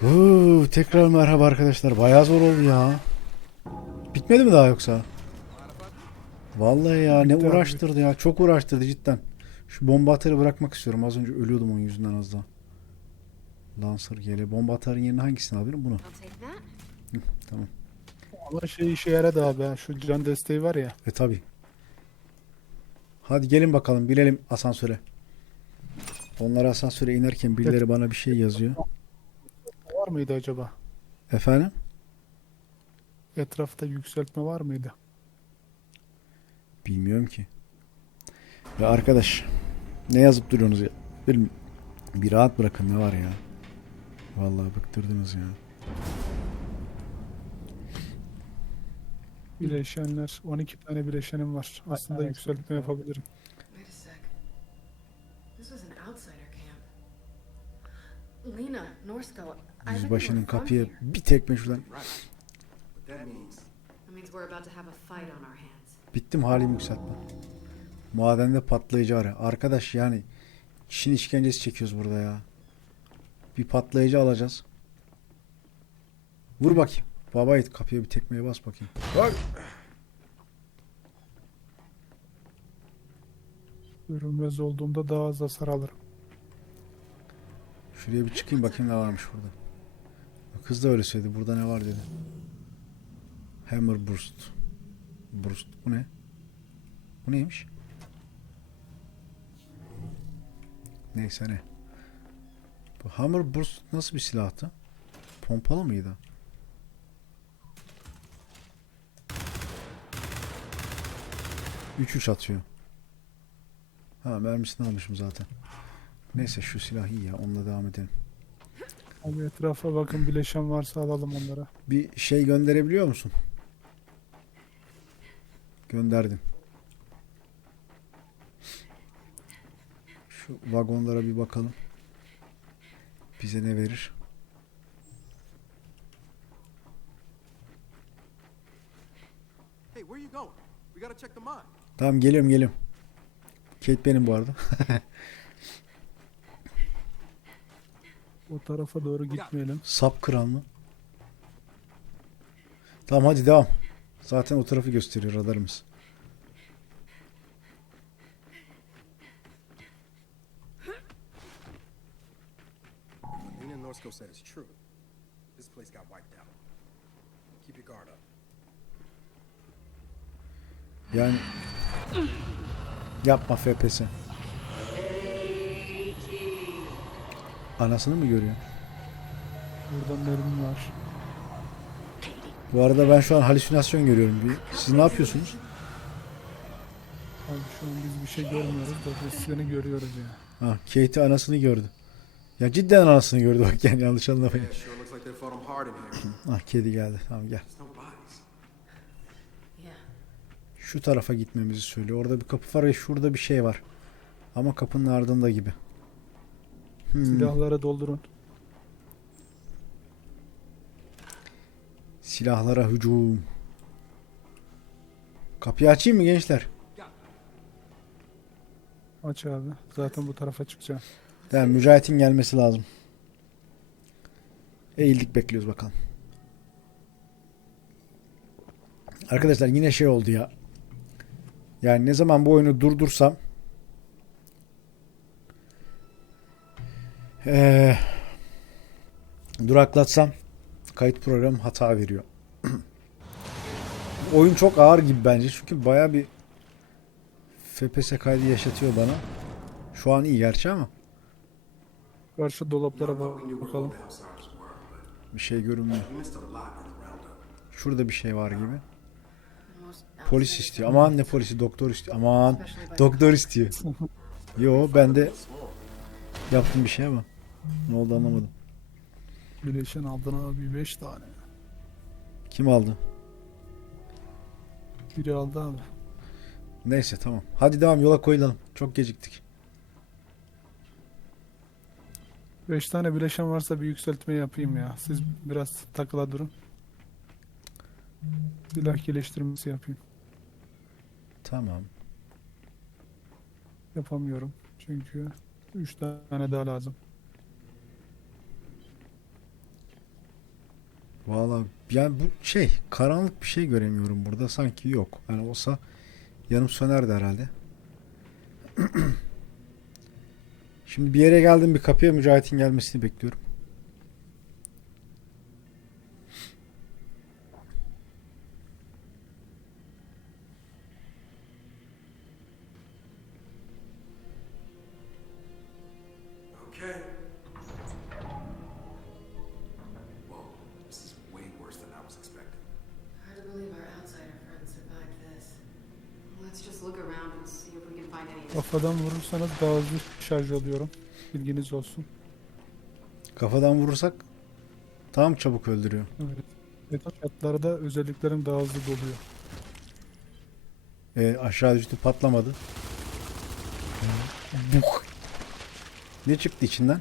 Huu, tekrar merhaba arkadaşlar. Bayağı zor oldu ya. Bitmedi mi daha yoksa? Vallahi ya ne uğraştırdı ya. Çok uğraştırdı cidden. Şu bomba atarı bırakmak istiyorum. Az önce ölüyordum onun yüzünden az daha. Lancer gele. Bomba atarın yerine hangisini alabilirim? Bunu. That. Tamam. Ama şey işe yaradı abi. ha, Şu can desteği var ya. E tabi. Hadi gelin bakalım binelim asansöre. Onlar asansöre inerken birileri bana bir şey yazıyor. Mıydı acaba? Efendim? Etrafta yükseltme var mıydı? Bilmiyorum ki. Ya arkadaş ne yazıp duruyorsunuz ya? Bir, bir rahat bırakın ne var ya? Vallahi bıktırdınız ya. Bileşenler. 12 tane bileşenim var. Aslında yükseltme yapabilirim. Yüzbaşının kapıya bir tekme şuradan. Right. What that means, That means we're about to have a fight on our hands. Bittim halim yükseltme. Madende patlayıcı ara. Arkadaş yani Çin işkencesi çekiyoruz burada ya. Bir patlayıcı alacağız. Vur bakayım. Baba it kapıya bir tekmeye bas bakayım. Bak. Görünmez olduğumda daha az hasar alırım. Şuraya bir çıkayım bakayım ne varmış burada. Kız da öyle söyledi. Burada ne var dedi. Hammer Burst. Burst. Bu ne? Bu neymiş? Neyse ne. Bu Hammer Burst nasıl bir silahtı? Pompalı mıydı? Üç üç atıyor. Ha mermisini almışım zaten. Neyse şu silah iyi ya. Onunla devam edelim. Abi etrafa bakın bileşen varsa alalım onlara. Bir şey gönderebiliyor musun? Gönderdim. Şu vagonlara bir bakalım. Bize ne verir? hey, where you going? We gotta check the mine. Tamam geliyorum geliyorum. Kate benim bu arada. O tarafa doğru gitmeyelim. Sap kıran mı? Tamam hadi devam. Zaten o tarafı gösteriyor radarımız. What Lena and Norsko said is true. This place got wiped out. Keep your guard up. Yani yapma FPS. Anasını mı görüyor? Burada mermi var. Bu arada ben şu an halüsinasyon görüyorum. Bir. Siz ne yapıyorsunuz? Abi şu an biz bir şey görmüyoruz da biz seni görüyoruz ya. Ha, Katie anasını gördü. Ya cidden anasını gördü bak yani yanlış anlamayın. Yeah, sure looks like they fought them hard in here. Ah kedi geldi. Tamam gel. There's no bodies. Yeah. Şu tarafa gitmemizi söylüyor. Orada bir kapı var ve şurada bir şey var. Ama kapının ardında gibi. Hmm. Silahları doldurun. Silahlara hücum. Kapıyı açayım mı gençler? Aç abi. Zaten bu tarafa çıkacağım. Yani Mücahit'in gelmesi lazım. Eğildik bekliyoruz bakalım. Arkadaşlar yine şey oldu ya. Yani ne zaman bu oyunu durdursam eee, duraklatsam kayıt programı hata veriyor. Oyun çok ağır gibi bence çünkü baya bir FPS kaydı yaşatıyor bana. Şu an iyi gerçi ama Karşı dolaplara bak- bakalım. bir şey görünmüyor. Şurada bir şey var gibi. Polis istiyor. Aman ne polisi? Doktor istiyor. Aman doktor istiyor. Yo ben de yaptım bir şey ama ne oldu anlamadım. Bileşen aldın abi 5 tane. Kim aldı? Biri aldı abi. Neyse tamam. Hadi devam yola koyulalım. Çok geciktik. 5 tane bileşen varsa bir yükseltme yapayım ya. Siz biraz takıla durun. Silah geliştirmesi yapayım. Tamam. Yapamıyorum. Çünkü 3 tane daha lazım. Valla yani bu şey karanlık bir şey göremiyorum burada sanki yok. Yani olsa yanım sönerdi herhalde. Şimdi bir yere geldim bir kapıya Mücahit'in gelmesini bekliyorum. Kafadan vurursanız daha hızlı şarj oluyorum. Bilginiz olsun. Kafadan vurursak tam çabuk öldürüyor. Evet. Beton şartlarda özelliklerim daha hızlı doluyor. E, aşağı düştü patlamadı. Buk. Ne çıktı içinden?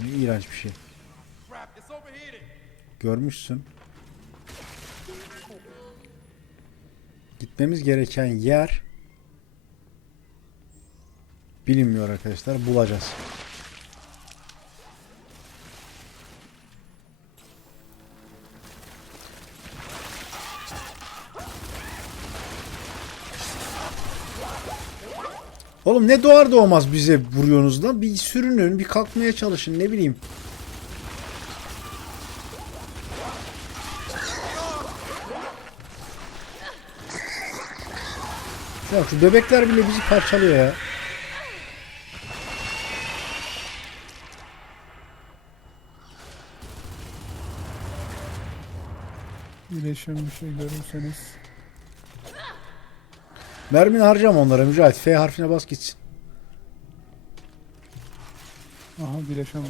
Ne iğrenç bir şey. Görmüşsün. Gitmemiz gereken yer bilinmiyor arkadaşlar. Bulacağız. Oğlum ne doğar doğmaz bize vuruyorsunuz da bir sürünün bir kalkmaya çalışın ne bileyim. Ya şu bebekler bile bizi parçalıyor ya. İyileşen bir şey görürseniz. Mermini harcama onlara Mücahit. F harfine bas gitsin. Aha bileşen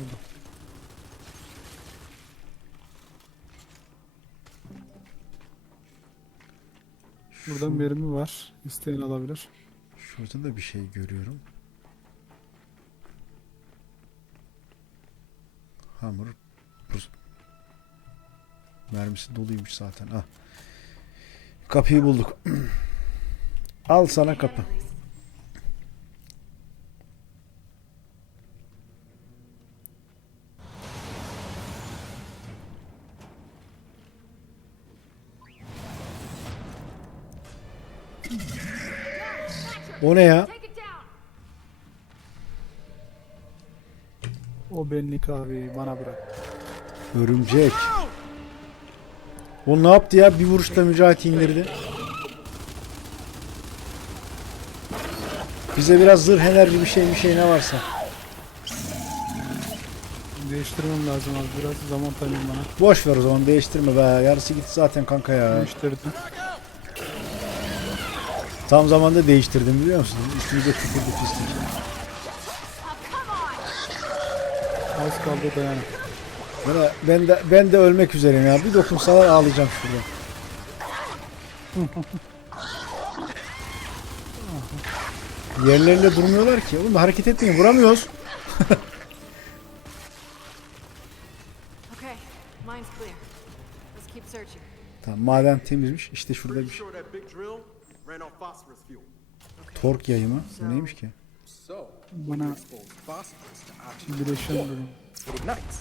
buldum. Burada mermi var. İsteyen alabilir. Şurada da bir şey görüyorum. Hamur. buz- Mermisi doluymuş zaten. Ah. Kapıyı bulduk. Al sana kapı. O ne ya? O benlik abi bana bırak. Örümcek. O ne yaptı ya? Bir vuruşta Mücahit indirdi. Bize biraz zırh enerji bir şey bir şey ne varsa. Değiştirmem lazım abi. Biraz zaman tanıyın bana. Boş ver o zaman değiştirme be. Yarısı gitti zaten kanka ya. Değiştirdim. Tam zamanda değiştirdim biliyor musun? Üstümüze tükürdü pislik. Az kaldı dayanın. Ben, ben de ben de ölmek üzereyim ya. Bir dokunsalar ağlayacağım şurada. Yerlerinde durmuyorlar ki. Oğlum hareket etmeyin. Vuramıyoruz. Okay, mine's clear. Let's keep searching. Tamam maden temizmiş. İşte şurada bir Pretty ran on phosphorus fuel. tork yayı mı? Bu neymiş ki? So, Bana expose phosphorus to oxygen. bileşen buldum. It ignites.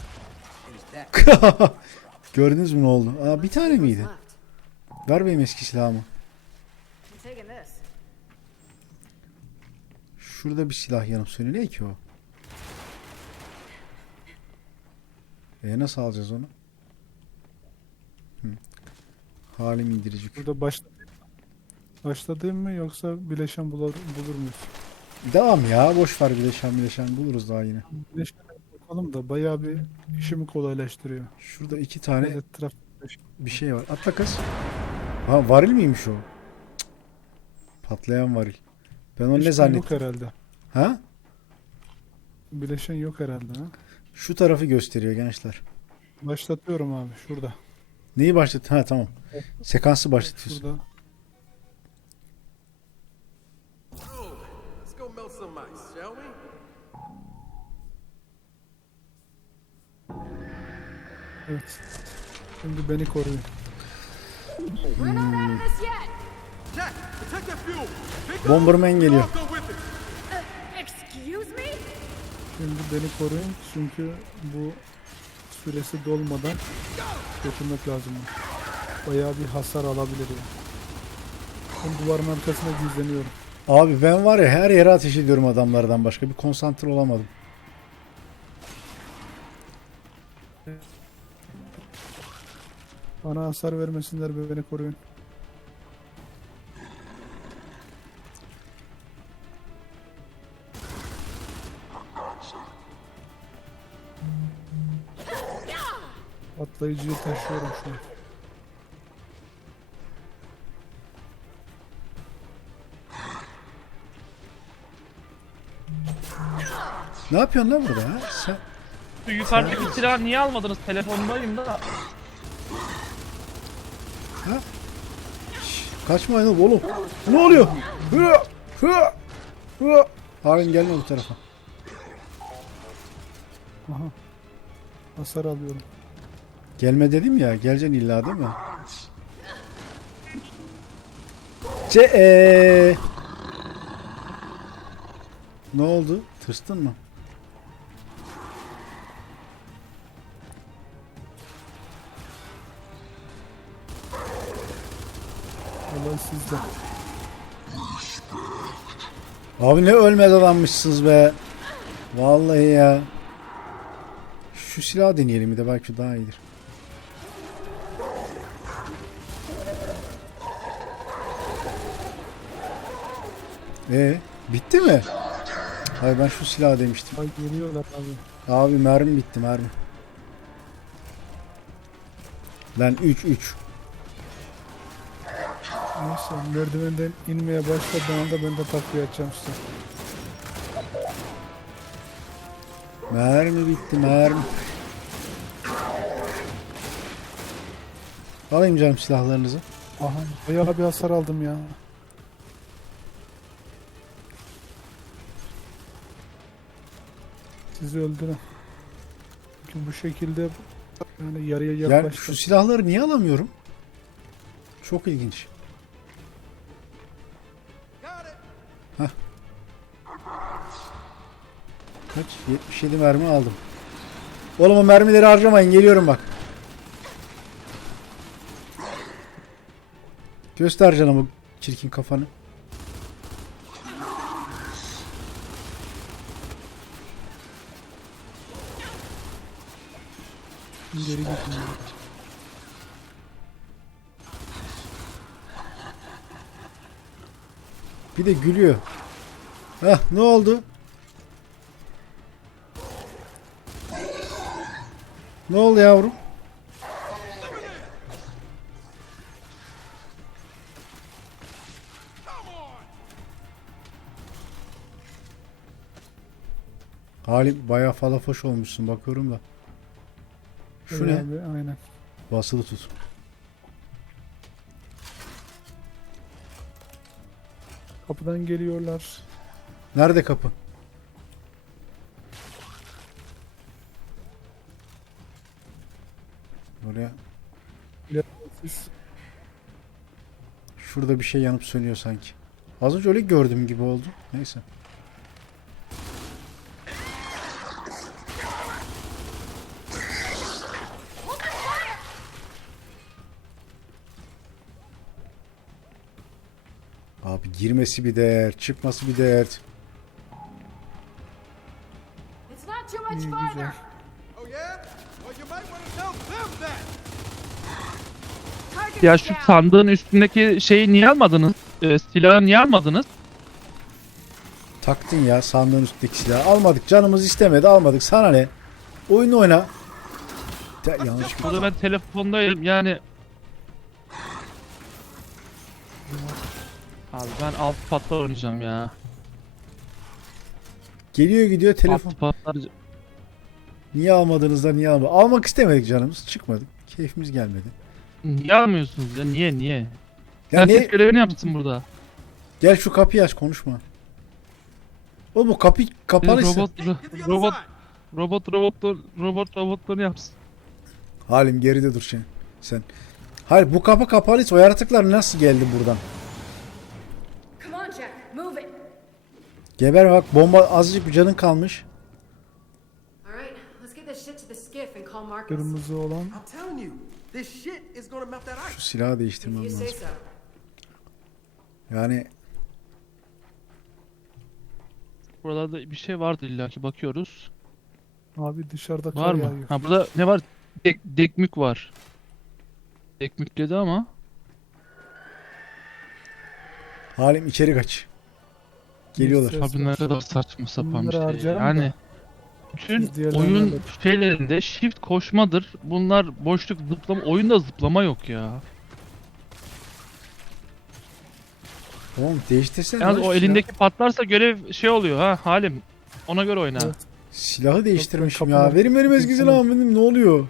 And that Gördünüz mü ne oldu? Aa bir tane miydi? Left. Ver benim eski silahımı. I'm taking this. Şurada bir silah yanıp sönüyor. Ne ki o? E nasıl alacağız onu? Hı. Halim indirecek. Burada başladım. Başladığım mı yoksa bileşen bulur, bulur muyuz? Devam ya. Boş ver bileşen bileşen buluruz daha yine. Bileşen bakalım da bayağı bir işimi kolaylaştırıyor. Şurada iki tane Etraf bir şey var. Atla kız. Ha varil miymiş o? Cık. Patlayan varil. Ben onu ne bileşen yok zannettim? herhalde. Ha? Bileşen yok herhalde ha. Şu tarafı gösteriyor gençler. Başlatıyorum abi şurada. Neyi başlat? Ha tamam. Sekansı başlatıyorsun. Şurada. Evet. Şimdi beni koruyun. Pick Bomberman geliyor. Me? Şimdi beni koruyun çünkü bu süresi dolmadan götürmek lazım. Bayağı bir hasar alabilir ya. Ben duvarın arkasına gizleniyorum. Abi ben var ya her yere ateş ediyorum adamlardan başka. Bir konsantre olamadım. Bana hasar vermesinler ve beni koruyun. Patlayıcıyı taşıyorum şu an. Ne yapıyorsun lan burada ha? Sen... Yukarıdaki silahı niye almadınız? Telefondayım da. Kaçma oğlum oğlum. Ne oluyor? Hı, hı, hı. Halim gelme bu tarafa. Aha. Hasar alıyorum. Gelme dedim ya. Geleceksin illa değil mi? Ce ee. Ne oldu? Tırstın mı? Allah sizde. Abi ne ölmez adammışsınız be. Vallahi ya. Şu silahı deneyelim bir de belki daha iyidir. E bitti mi? Hayır ben şu silahı demiştim. Ay geliyorlar abi. Abi mermi bitti mermi. Lan 3 3. Neyse merdivenden inmeye başladığım anda ben de takviye açacağım size. Mermi bitti mermi. Alayım canım silahlarınızı. Aha bayağı bir hasar aldım ya. Sizi öldürün. Çünkü bu şekilde yani yarıya Ya yaklaştım. şu silahları niye alamıyorum? Çok ilginç. Hah. Kaç? 77 mermi aldım. Oğlum o mermileri harcamayın. Geliyorum bak. Göster canım o çirkin kafanı. Geri gittim. Bir de gülüyor. Hah ne oldu? Ne oldu yavrum? Halim bayağı falafoş olmuşsun bakıyorum da. Şu Öyle ne? Abi, aynen. Basılı tut. Kapıdan geliyorlar. Nerede kapı? Oraya. Şurada bir şey yanıp sönüyor sanki. Az önce öyle gördüm gibi oldu. Neyse. Abi girmesi bir dert, çıkması bir dert. It's not too much iyi farther. güzel. Oh, yeah? Well, you might want to tell them that. Target Ya şu sandığın üstündeki şeyi niye almadınız? Ee, silahı niye almadınız? Taktın ya sandığın üstteki silahı. Almadık canımız istemedi almadık. Sana ne? Oyunu oyna. Ya, yanlış bir Burada ben telefondayım yani. Abi ben alt patlar oynayacağım ya. Geliyor gidiyor telefon. Alt patlar. Niye almadınız da niye almadınız? Almak istemedik canımız. Çıkmadık. Keyfimiz gelmedi. Niye almıyorsunuz ya? Niye niye? Ya Herkes ne? görevini yapsın burada. Gel şu kapıyı aç konuşma. Oğlum bu kapı kapalıysa. robot ro- robot robot robot robot robotları yapsın. Halim geride dur sen. Sen. Hayır bu kapı kapalıysa o yaratıklar nasıl geldi buradan? Come on, Jack, move it. Geber bak bomba azıcık bir canın kalmış. All right, let's get the shit to the skiff and call Marcus. Kırmızı olan I'm telling you, this shit is gonna melt that Şu ice. silahı değiştirmem you say lazım. so. Yani Buralarda bir şey vardı illaki bakıyoruz. abi dışarıda kar Var mı? yağıyor. Ha burada ne var? Dek, dekmük var. Dekmük dedi ama. halim içeri kaç. Geliyorlar. Abi ne kadar saçma sapan bir şey. da. Yani bütün oyun şeylerinde shift koşmadır. Bunlar boşluk zıplama. Oyunda zıplama yok ya. Oğlum değiştirsene. Yalnız o elindeki patlarsa görev şey oluyor ha halim. Ona göre oyna. Evet. Silahı değiştirmişim kapılar- ya. Verin benim eski silahım benim ne oluyor?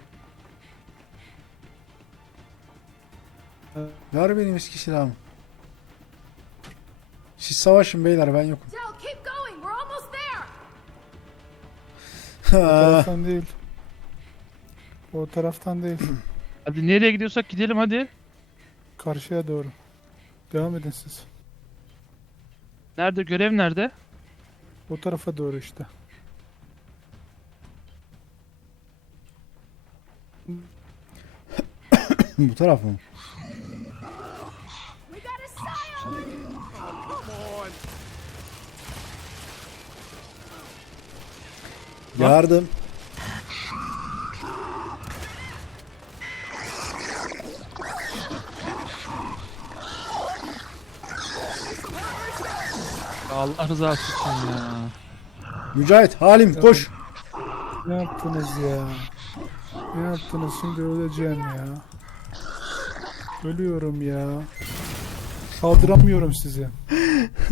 Ver benim eski silahımı. Siz savaşın beyler ben yokum. O Ha, taraftan değil. O taraftan değil. Hadi nereye gidiyorsak gidelim hadi. Karşıya doğru. Devam edin siz. Nerede görev nerede? O tarafa doğru işte. Bu taraf mı? Yardım. Allah rızası için ya. Mücahit, Halim koş. Ne yaptınız ya? Ne yaptınız? Şimdi öleceğim ya. Ölüyorum ya. Kaldıramıyorum sizi.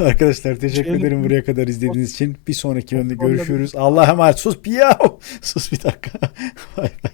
Arkadaşlar teşekkür Şeyle- ederim buraya kadar izlediğiniz için. Bir sonraki bölümde görüşürüz. Allah'a emanet. Sus bir ya. Sus bir dakika. Bay bay.